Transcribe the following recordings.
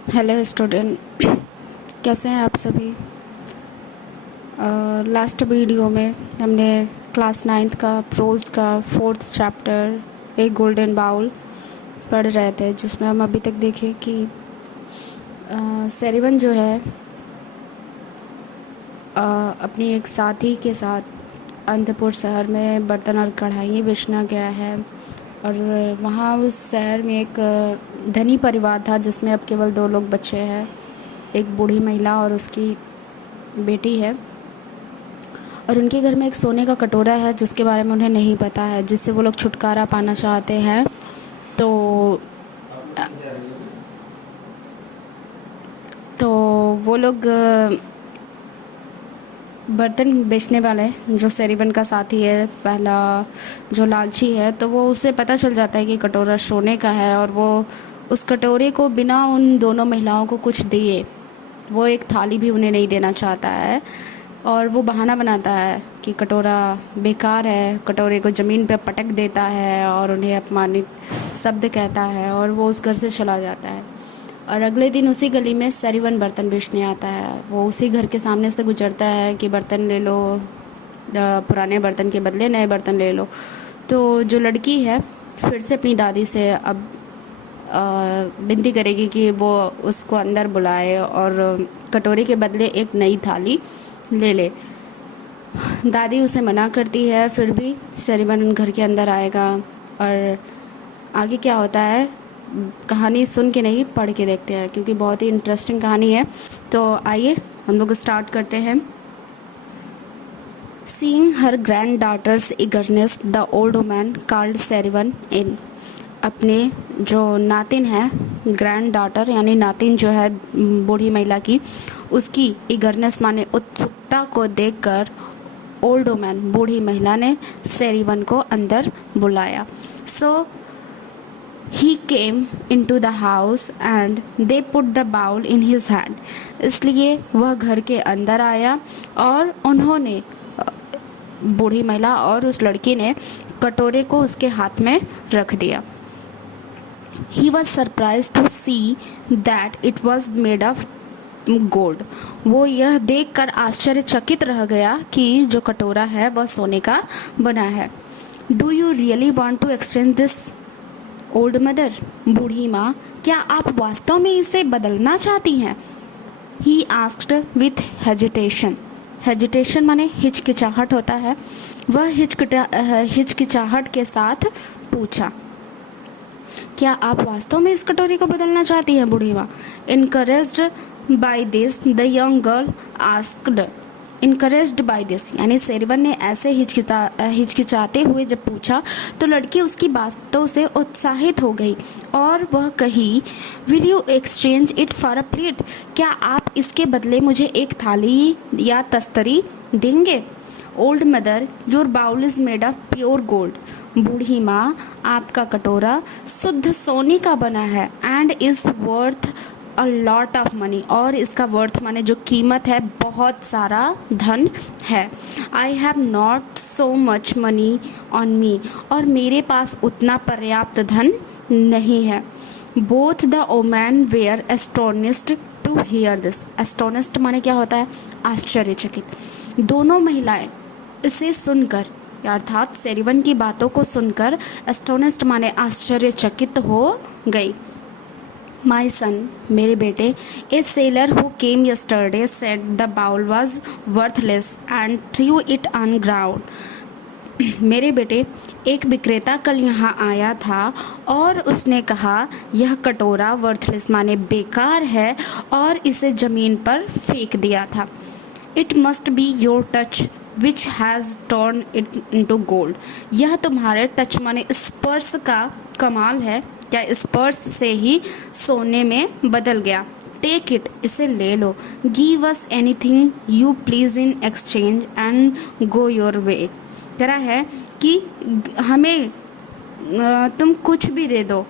Hello student, कैसे हैं आप सभी। लास्ट वीडियो में हमने क्लास नाइन्थ का प्रोज का फोर्थ चैप्टर एक गोल्डन बाउल पढ़ रहे थे, जिसमें हम अभी तक देखे कि सेरिवन जो है अपनी एक साथी के साथ अनंतपुर शहर में बर्तन और कढ़ाई बेचना गया है। और वहाँ उस शहर में एक धनी परिवार था जिसमें अब केवल 2 लोग बचे हैं, एक बूढ़ी महिला और उसकी बेटी है। और उनके घर में एक सोने का कटोरा है जिसके बारे में उन्हें नहीं पता है, जिससे वो लोग छुटकारा पाना चाहते हैं। तो वो लोग बर्तन बेचने वाले जो सेरिवन का साथी है पहला, जो लालची है, तो वो उसे पता चल जाता है कि कटोरा सोने का है। और वो उस कटोरे को बिना उन दोनों महिलाओं को कुछ दिए, वो एक थाली भी उन्हें नहीं देना चाहता है। और वो बहाना बनाता है कि कटोरा बेकार है, कटोरे को ज़मीन पर पटक देता है और उन्हें अपमानित शब्द कहता है, और वो उस घर से चला जाता है। और अगले दिन उसी गली में सेरिवन बर्तन बेचने आता है। वो उसी घर के सामने से गुजरता है कि बर्तन ले लो, पुराने बर्तन के बदले नए बर्तन ले लो। तो जो लड़की है फिर से अपनी दादी से अब विनती करेगी कि वो उसको अंदर बुलाए और कटोरे के बदले एक नई थाली ले ले। दादी उसे मना करती है, फिर भी सेरिवन उन घर के अंदर आएगा। और आगे क्या होता है कहानी सुन के नहीं, पढ़ के देखते हैं, क्योंकि बहुत ही इंटरेस्टिंग कहानी है। तो आइए हम लोग स्टार्ट करते हैं। Seeing her granddaughter's eagerness the old woman called Serivan in. अपने जो नातिन है, ग्रैंड डॉटर यानी नातिन जो है बूढ़ी महिला की, उसकी ईगरनेस माने उत्सुकता को देखकर ओल्ड वुमन बूढ़ी महिला ने सेरिवन को अंदर बुलाया। सो He came into the house and they put the bowl in his hand. इसलिए वह घर के अंदर आया और उन्होंने, बूढ़ी महिला और उस लड़की ने, कटोरे को उसके हाथ में रख दिया। He was surprised to see that it was made of gold. वो यह देखकर आश्चर्यचकित रह गया कि जो कटोरा है वह सोने का बना है। Do you really want to exchange this? Old mother, बूढ़ी माँ, क्या आप वास्तव में इसे बदलना चाहती हैं? He asked with hesitation. Hesitation माने हिचकिचाहट होता है। वह हिचकिचाहट के साथ पूछा, क्या आप वास्तव में इस कटोरी को बदलना चाहती हैं बूढ़ी माँ? Encouraged by this the young girl asked. Encouraged by this यानी सेरिवन ने ऐसे हिचकिचाते हुए जब पूछा तो लड़की उसकी बातों से उत्साहित हो गई और वह कही, will you exchange it for a plate? क्या आप इसके बदले मुझे एक थाली या तस्तरी देंगे? Old mother, your bowl is made of pure gold. बूढ़ी माँ, आपका कटोरा शुद्ध सोने का बना है and is worth a lot of money. और इसका वर्थ माने जो कीमत है, बहुत सारा धन है। I have not so much money on me. और मेरे पास उतना पर्याप्त धन नहीं है। Both the women were astonished to hear this. Astonished माने क्या होता है? आश्चर्यचकित। दोनों महिलाएं इसे सुनकर, अर्थात सेरिवन की बातों को सुनकर एस्टोनिस्ड माने आश्चर्यचकित हो गई। माई सन, मेरे बेटे, a seller who came yesterday said the bowl was worthless and threw it on ground. मेरे बेटे, एक विक्रेता कल यहाँ आया था और उसने कहा यह कटोरा वर्थलेस माने बेकार है और इसे जमीन पर फेंक दिया था। It must be your touch which has turn it into gold. यह तुम्हारे टच माने स्पर्श का कमाल है, क्या स्पर्श से ही सोने में बदल गया। टेक इट, इसे ले लो। Give us anything you please in exchange and go your way. कह रहा है कि हमें तुम कुछ भी दे दो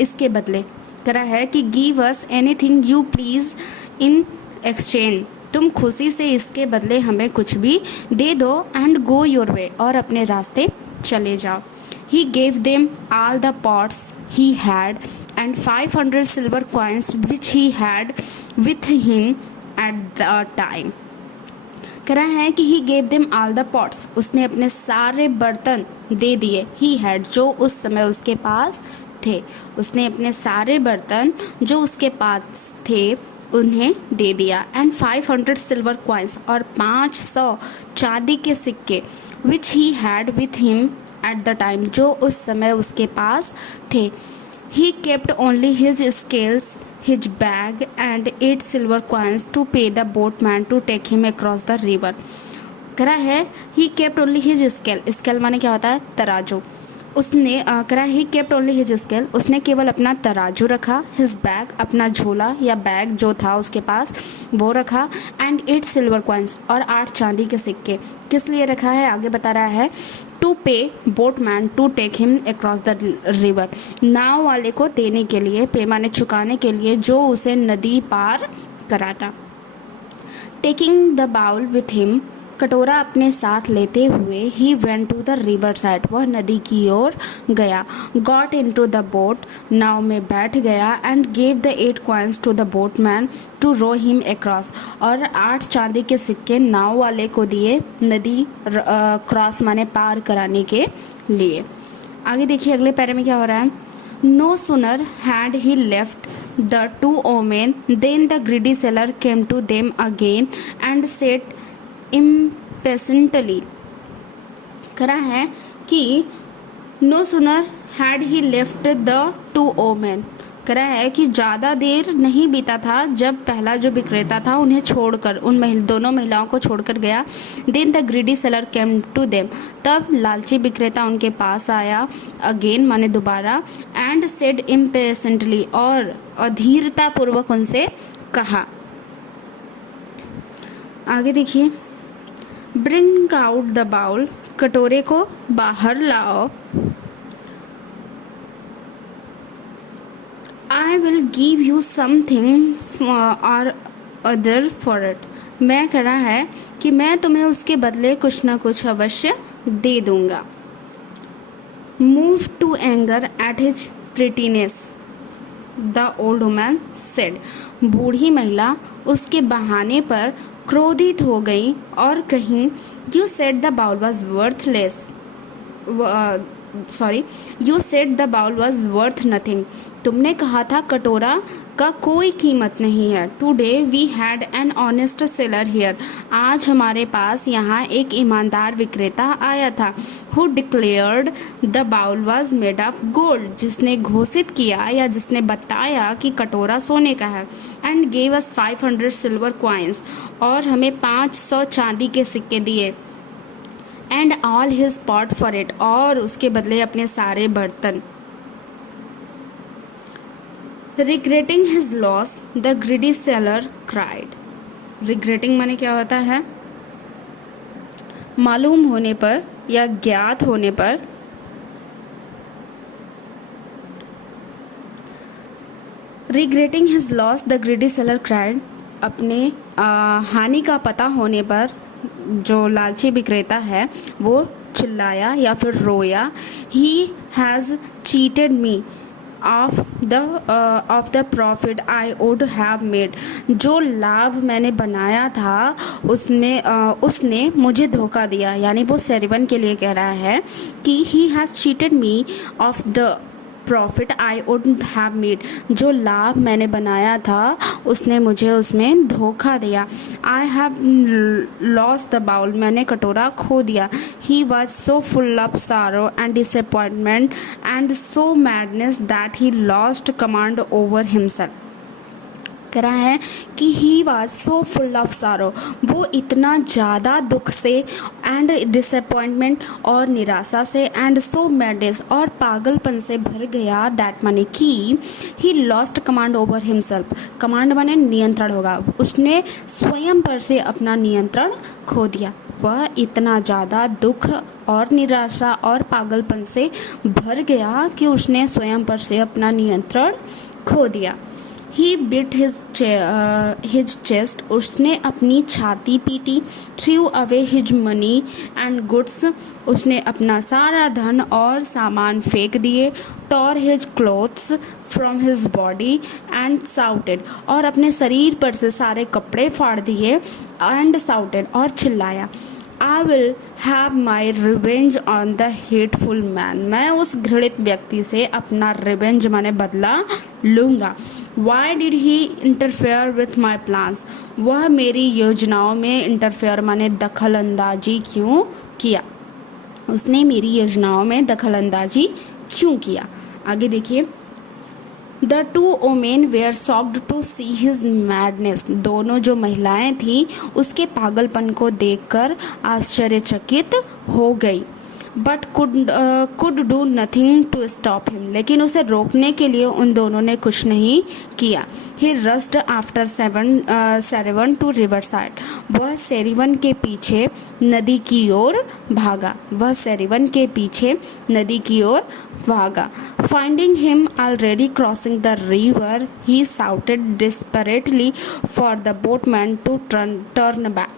इसके बदले। कह रहा है कि give us anything you please in exchange, तुम खुशी से इसके बदले हमें कुछ भी दे दो। एंड गो योर वे, और अपने रास्ते चले जाओ। He gave them all the pots he had and 500 silver coins which he had with him at the time. कह रहा है कि he gave them all the pots, उसने अपने सारे बर्तन दे दिए. he had, जो उस समय उसके पास थे, उसने अपने सारे बर्तन जो उसके पास थे उन्हें दे दिया. एंड 500 सिल्वर कॉइन्स, और 500 चांदी के सिक्के, which he had with him at the time, जो उस समय उसके पास थे. He kept only his scales, his bag and 8 silver coins to pay the boatman to take him across the river. कह रहा है he kept only his scale, scale माने क्या होता है, तराजू. उसने करा he kept only his scale, उसने केवल अपना तराजू रखा. हिज बैग, अपना झोला या बैग जो था उसके पास वो रखा. एंड 8 सिल्वर कॉइन्स, और 8 चांदी के सिक्के. किस लिए रखा है आगे बता रहा है. To pay boatman to take him across the river, नाव वाले को देने के लिए, पे माने चुकाने के लिए, जो उसे नदी पार कराता. Taking the bowl with him, कटोरा अपने साथ लेते हुए, he went to the river side, वह नदी की ओर गया. Got into the boat, नाव में बैठ गया. And gave the 8 coins to the boatman to row him across, और 8 चांदी के सिक्के नाव वाले को दिए, नदी क्रॉस माने पार कराने के लिए. आगे देखिए अगले पैरे में क्या हो रहा है. No sooner had he left the 2 women then the greedy seller came to them again and set impatiently. करा है कि no sooner had he left the 2 women, करा है कि ज़्यादा देर नहीं बीता था जब पहला जो विक्रेता था उन्हें छोड़कर, उन दोनों महिलाओं को छोड़कर गया. Then the greedy seller came to them, तब लालची विक्रेता उनके पास आया. अगेन माने दोबारा. एंड सेड इम्पेशेंटली, और अधीरता पूर्वक उनसे कहा. आगे देखिए. ब्रिंग आउट द बाउल, कटोरे को बाहर लाओ. I will give you something और अदर फॉर इट, मैं कह रहा है कि मैं तुम्हें उसके बदले कुछ ना कुछ अवश्य दे दूंगा. Move to anger at his prettiness, the old woman said, बूढ़ी महिला उसके बहाने पर क्रोधित हो गई और कहीं. You said the bowl was worthless, you said the bowl was worth nothing, तुमने कहा था कटोरा का कोई कीमत नहीं है. Today we had an honest seller here, आज हमारे पास यहाँ एक ईमानदार विक्रेता आया था. Who declared the bowl was made of gold, जिसने घोषित किया या जिसने बताया कि कटोरा सोने का है. And gave us 500 silver coins, और हमें 500 चांदी के सिक्के दिए. And all his pot for it, और उसके बदले अपने सारे बर्तन. Regretting his loss, the greedy seller cried. Regretting माने क्या होता है, मालूम होने पर या ज्ञात होने पर. Regretting his loss, the greedy seller cried. अपने हानि का पता होने पर जो लालची विक्रेता है वो चिल्लाया या फिर रोया. He has cheated me of the profit I would have made, जो लाभ मैंने बनाया था उसने मुझे धोखा दिया. यानी वो सेरिवन के लिए कह रहा है कि he has cheated me of the profit I would have made, जो लाभ मैंने बनाया था उसने मुझे उसमें धोखा दिया. I have lost the bowl, मैंने कटोरा खो दिया. He was so full of sorrow and disappointment and so madness that he lost command over himself. कह रहा है कि he was so full of सारो, वो इतना ज़्यादा दुख से एंड डिसअपॉइंटमेंट और निराशा से एंड सो मैडनेस और पागलपन से भर गया. दैट माने कि he lost command over himself, command माने नियंत्रण होगा, उसने स्वयं पर से अपना नियंत्रण खो दिया. वह इतना ज़्यादा दुख और निराशा और पागलपन से भर गया कि उसने स्वयं पर से अपना नियंत्रण खो दिया. ही बिट हिज चेस्ट, उसने अपनी छाती पीटी। Threw away his money and goods, उसने अपना सारा धन और सामान फेंक दिए। Tore his clothes from his body and shouted, और अपने शरीर पर से सारे कपड़े फाड़ दिए। एंड साउटेड, और चिल्लाया, I will have my revenge on the hateful man, मैं उस घृणित व्यक्ति से अपना रिवेंज माने बदला लूंगा। Why did he interfere with my plans, वह मेरी योजनाओं में इंटरफेयर माने दखल अंदाजी क्यों किया, उसने मेरी योजनाओं में दखल अंदाजी क्यों किया। आगे देखिए, the two women were shocked to see his madness, दोनों जो महिलाएं थीं उसके पागलपन को देखकर आश्चर्यचकित हो गई। But could do nothing to stop him, लेकिन उसे रोकने के लिए उन दोनों ने कुछ नहीं किया। ही rushed after सेरिवन to river side, वह सेरिवन के पीछे नदी की ओर भागा, वह सेरिवन के पीछे नदी की ओर भागा। Finding him already crossing the river, he shouted desperately for the boatman to turn back,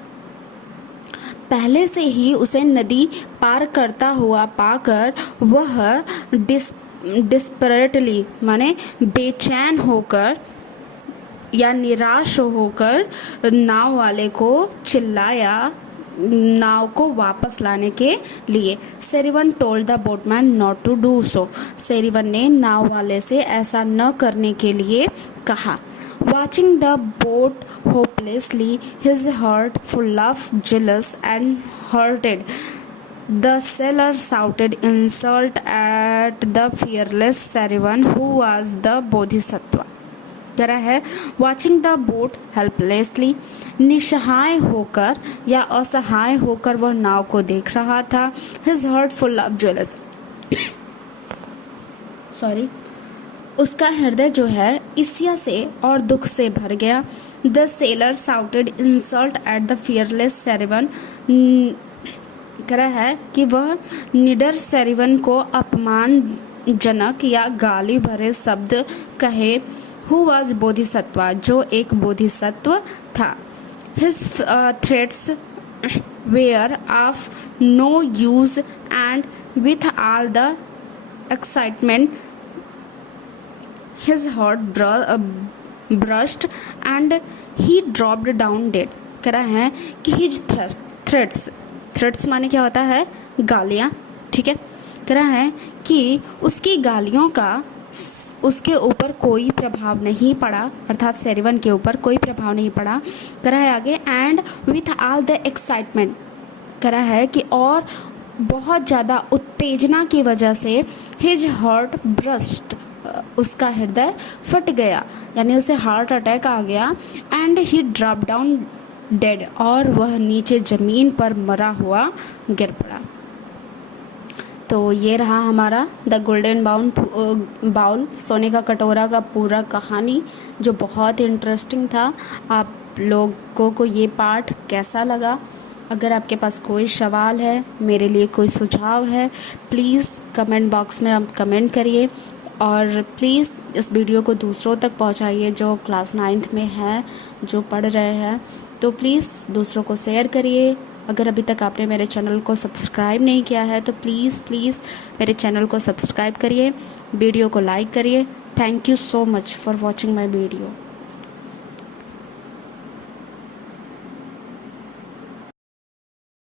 पहले से ही उसे नदी पार करता हुआ पाकर वह डिस्परेटली माने बेचैन होकर या निराश होकर नाव वाले को चिल्लाया, नाव को वापस लाने के लिए। Serivan told the boatman not to do so, Serivan ने नाव वाले से ऐसा न करने के लिए कहा। Watching the boat hopelessly, his heart full of jealous and hurted, the sailor shouted insult at the fearless Sarivan, who was the bodhisattva. करा है वॉचिंग द बोट हेल्पलेसली, निसहाय होकर या असहाय होकर वह नाव को देख रहा था। His heart full of jealous, sorry, उसका हृदय जो है ईर्ष्या से और दुख से भर गया। The seller shouted insult at the fearless Serivan, करा है कि वह निडर सेरिवन को अपमानजनक या गाली भरे शब्द कहे। हु वॉज बोधिसत्वा, जो एक बोधिसत्व था। His threats were of no use and with all the excitement his heart brushed and he dropped down dead। कह रहा है कि his threats माने क्या होता है, गालियाँ, ठीक है। कह रहा है कि उसकी गालियों का उसके ऊपर कोई प्रभाव नहीं पड़ा, अर्थात सेरिवन के ऊपर कोई प्रभाव नहीं पड़ा। कह रहा है आगे, and with all the excitement, कह रहा है कि और बहुत ज़्यादा उत्तेजना की वजह से हिज हार्ट ब्रस्ट, उसका हृदय फट गया, यानी उसे हार्ट अटैक आ गया। And he drop down dead, और वह नीचे जमीन पर मरा हुआ गिर पड़ा। तो ये रहा हमारा द गोल्डन बाउल, सोने का कटोरा का पूरा कहानी, जो बहुत इंटरेस्टिंग था। आप लोगों को ये पार्ट कैसा लगा? अगर आपके पास कोई सवाल है, मेरे लिए कोई सुझाव है, प्लीज़ कमेंट बॉक्स में आप कमेंट करिए। और प्लीज़ इस वीडियो को दूसरों तक पहुंचाइए जो क्लास 9th में है, जो पढ़ रहे हैं। तो प्लीज़ दूसरों को शेयर करिए। अगर अभी तक आपने मेरे चैनल को सब्सक्राइब नहीं किया है तो प्लीज़ मेरे चैनल को सब्सक्राइब करिए, वीडियो को लाइक करिए। Thank you so much for watching my video.